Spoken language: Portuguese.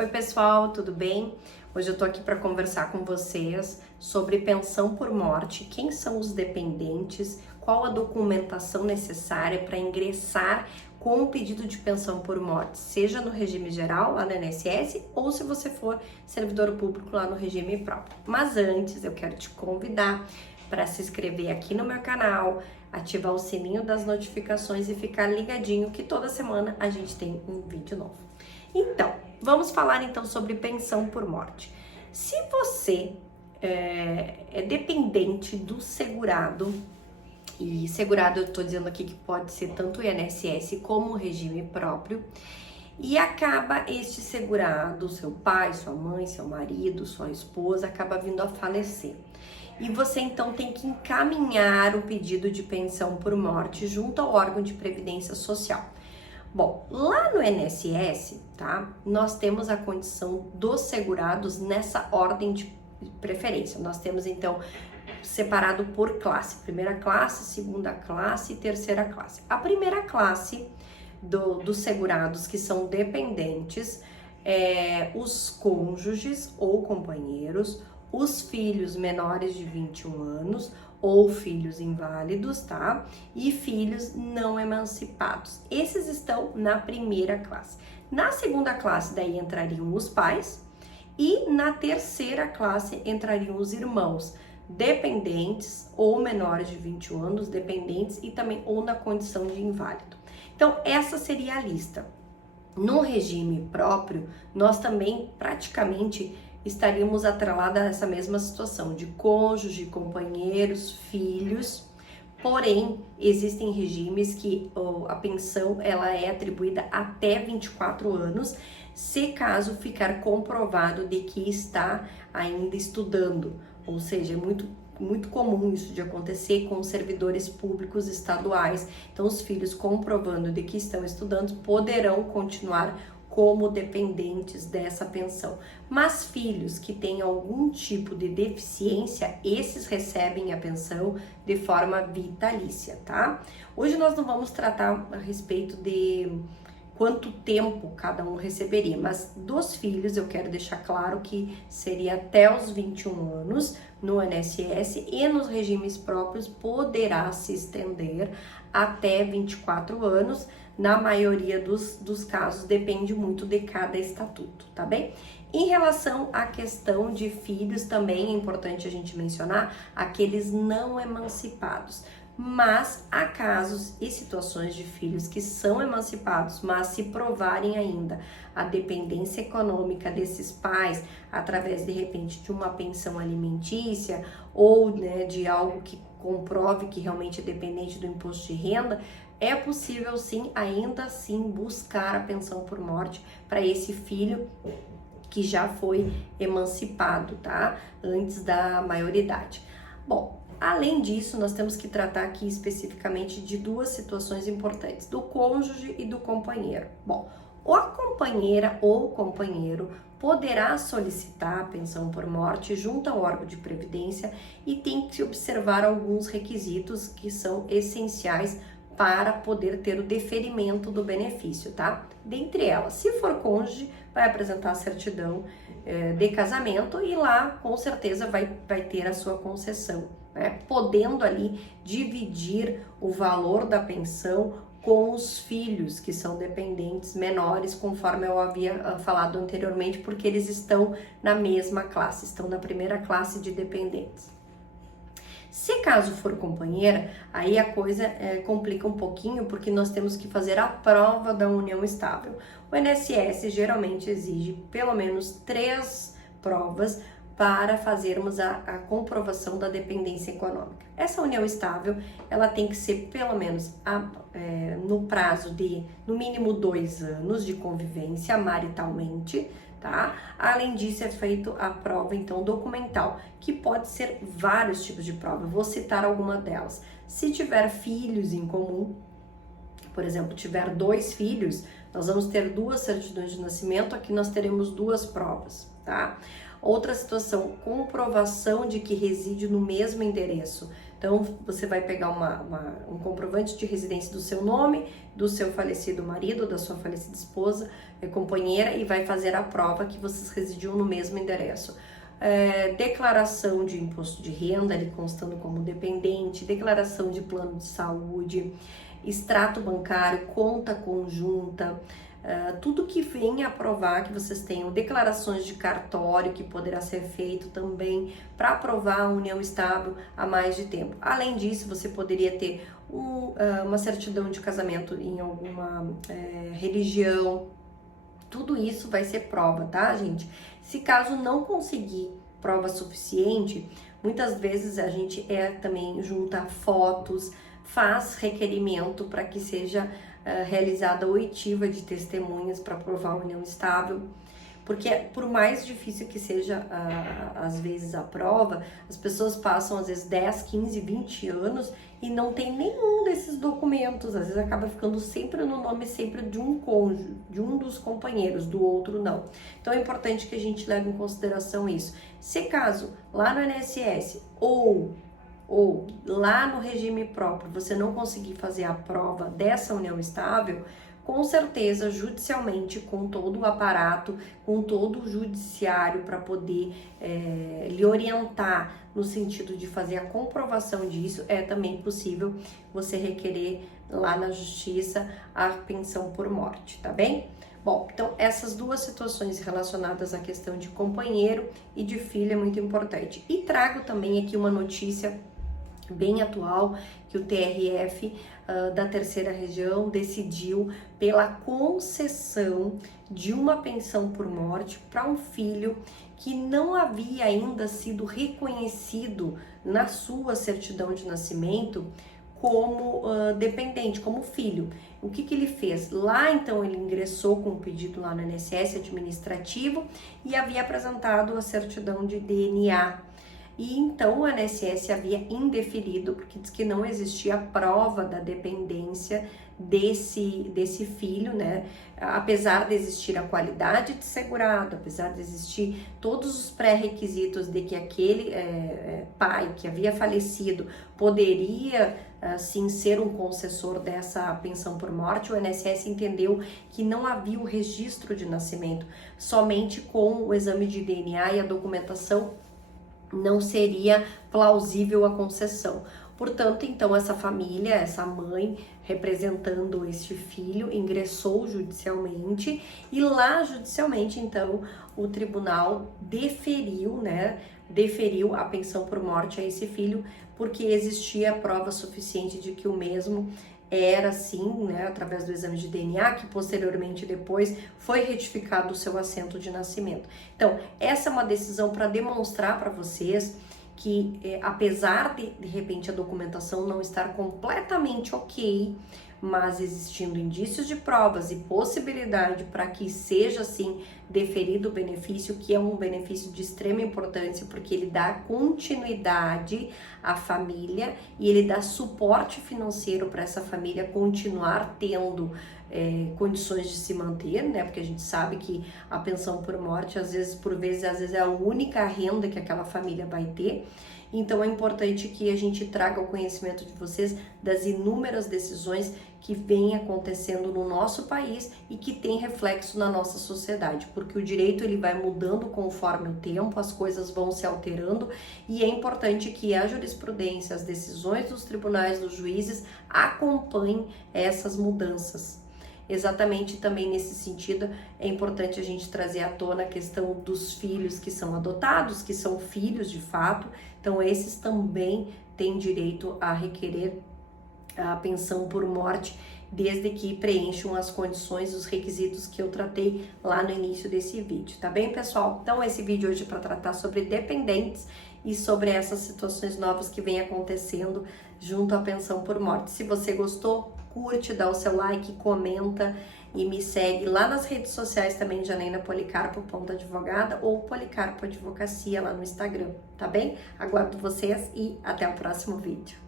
Oi pessoal, tudo bem? Hoje eu tô aqui para conversar com vocês sobre pensão por morte, quem são os dependentes, qual a documentação necessária para ingressar com o pedido de pensão por morte, seja no regime geral, lá no INSS, ou se você for servidor público lá no regime próprio. Mas antes, eu quero te convidar para se inscrever aqui no meu canal, ativar o sininho das notificações e ficar ligadinho que toda semana a gente tem um vídeo novo. Então, vamos falar então sobre pensão por morte. Se você é dependente do segurado, e segurado eu estou dizendo aqui que pode ser tanto o INSS como o regime próprio, e acaba este segurado, seu pai, sua mãe, seu marido, sua esposa, acaba vindo a falecer. E você então tem que encaminhar o pedido de pensão por morte junto ao órgão de previdência social. Bom, lá no INSS, tá? Nós temos a condição dos segurados nessa ordem de preferência. Nós temos então separado por classe, primeira classe, segunda classe e terceira classe. A primeira classe dos segurados que são dependentes os cônjuges ou companheiros, os filhos menores de 21 anos ou filhos inválidos, tá? E filhos não emancipados. Esses estão na primeira classe. Na segunda classe, daí entrariam os pais, e na terceira classe entrariam os irmãos, dependentes ou menores de 21 anos, dependentes e também ou na condição de inválido. Então, essa seria a lista. No regime próprio, nós também praticamente estaríamos atrelados a essa mesma situação de cônjuge, companheiros, filhos. Porém, existem regimes que a pensão ela é atribuída até 24 anos, se caso ficar comprovado de que está ainda estudando. Ou seja, é muito comum isso de acontecer com servidores públicos estaduais. Então, os filhos comprovando de que estão estudando poderão continuar como dependentes dessa pensão. Mas filhos que têm algum tipo de deficiência, esses recebem a pensão de forma vitalícia, tá? Hoje nós não vamos tratar a respeito de quanto tempo cada um receberia, mas dos filhos eu quero deixar claro que seria até os 21 anos no INSS e nos regimes próprios poderá se estender até 24 anos. Na maioria dos casos, depende muito de cada estatuto, tá bem? Em relação à questão de filhos, também é importante a gente mencionar aqueles não emancipados. Mas há casos e situações de filhos que são emancipados, mas se provarem ainda a dependência econômica desses pais, através de repente de uma pensão alimentícia ou de algo que comprove que realmente é dependente do imposto de renda, é possível sim, ainda assim, buscar a pensão por morte para esse filho que já foi emancipado, tá? Antes da maioridade. Bom, além disso, nós temos que tratar aqui especificamente de duas situações importantes, do cônjuge e do companheiro. Bom, a companheira ou companheiro poderá solicitar a pensão por morte junto ao órgão de previdência e tem que observar alguns requisitos que são essenciais para poder ter o deferimento do benefício, tá? Dentre elas, se for cônjuge, vai apresentar a certidão de casamento e lá, com certeza, vai ter a sua concessão, né? Podendo ali dividir o valor da pensão com os filhos que são dependentes menores, conforme eu havia falado anteriormente, porque eles estão na mesma classe, estão na primeira classe de dependentes. Se caso for companheira, aí a coisa complica um pouquinho, porque nós temos que fazer a prova da união estável. O INSS geralmente exige pelo menos 3 provas para fazermos a comprovação da dependência econômica. Essa união estável, ela tem que ser pelo menos no prazo de, no mínimo, 2 anos de convivência maritalmente, tá? Além disso, é feito a prova, então, documental, que pode ser vários tipos de prova. Eu vou citar alguma delas. Se tiver filhos em comum, por exemplo, tiver 2 filhos, nós vamos ter 2 certidões de nascimento, aqui nós teremos 2 provas, tá? Outra situação, comprovação de que reside no mesmo endereço. Então, você vai pegar um comprovante de residência do seu nome, do seu falecido marido, da sua falecida esposa, companheira, e vai fazer a prova que vocês residiam no mesmo endereço. Declaração de imposto de renda, ali constando como dependente, declaração de plano de saúde, extrato bancário, conta conjunta, tudo que venha a provar que vocês tenham declarações de cartório, que poderá ser feito também para provar a união estável há mais de tempo. Além disso, você poderia ter uma certidão de casamento em alguma religião. Tudo isso vai ser prova, tá, gente? Se caso não conseguir prova suficiente, muitas vezes a gente também junta fotos, faz requerimento para que seja realizada a oitiva de testemunhas para provar a união estável, porque por mais difícil que seja às vezes a prova, as pessoas passam às vezes 10, 15, 20 anos e não tem nenhum desses documentos, às vezes acaba ficando sempre no nome sempre de um cônjuge, de um dos companheiros, do outro não. Então é importante que a gente leve em consideração isso. Se caso lá no INSS ou lá no regime próprio você não conseguir fazer a prova dessa união estável, com certeza, judicialmente, com todo o aparato, com todo o judiciário para poder lhe orientar no sentido de fazer a comprovação disso, é também possível você requerer lá na justiça a pensão por morte, tá bem? Bom, então essas duas situações relacionadas à questão de companheiro e de filho é muito importante. E trago também aqui uma notícia bem atual, que o TRF da terceira região decidiu pela concessão de uma pensão por morte para um filho que não havia ainda sido reconhecido na sua certidão de nascimento como dependente, como filho. O que ele fez? Lá então ele ingressou com o pedido lá no INSS administrativo e havia apresentado a certidão de DNA. E então o INSS havia indeferido, porque diz que não existia prova da dependência desse filho, né? Apesar de existir a qualidade de segurado, apesar de existir todos os pré-requisitos de que aquele pai que havia falecido poderia sim ser um concessor dessa pensão por morte, o INSS entendeu que não havia o registro de nascimento, somente com o exame de DNA e a documentação não seria plausível a concessão. Portanto, então, essa família, essa mãe, representando este filho, ingressou judicialmente e lá judicialmente, então, o tribunal deferiu a pensão por morte a esse filho, porque existia prova suficiente de que o mesmo era sim, através do exame de DNA, que posteriormente depois foi retificado o seu assento de nascimento. Então, essa é uma decisão para demonstrar para vocês que, apesar de repente a documentação não estar completamente ok, mas existindo indícios de provas e possibilidade para que seja assim deferido o benefício, que é um benefício de extrema importância, porque ele dá continuidade à família e ele dá suporte financeiro para essa família continuar tendo condições de se manter, né? Porque a gente sabe que a pensão por morte, às vezes é a única renda que aquela família vai ter. Então é importante que a gente traga ao conhecimento de vocês das inúmeras decisões que vêm acontecendo no nosso país e que tem reflexo na nossa sociedade, porque o direito ele vai mudando conforme o tempo, as coisas vão se alterando e é importante que a jurisprudência, as decisões dos tribunais, dos juízes acompanhem essas mudanças. Exatamente também nesse sentido, é importante a gente trazer à tona a questão dos filhos que são adotados, que são filhos de fato, então esses também têm direito a requerer a pensão por morte, desde que preencham as condições, os requisitos que eu tratei lá no início desse vídeo, tá bem, pessoal? Então esse vídeo hoje é para tratar sobre dependentes e sobre essas situações novas que vem acontecendo junto à pensão por morte. Se você gostou, curte, dá o seu like, comenta e me segue lá nas redes sociais também, Janaína Policarpo, @advogada, ou Policarpo Advocacia lá no Instagram, tá bem? Aguardo vocês e até o próximo vídeo.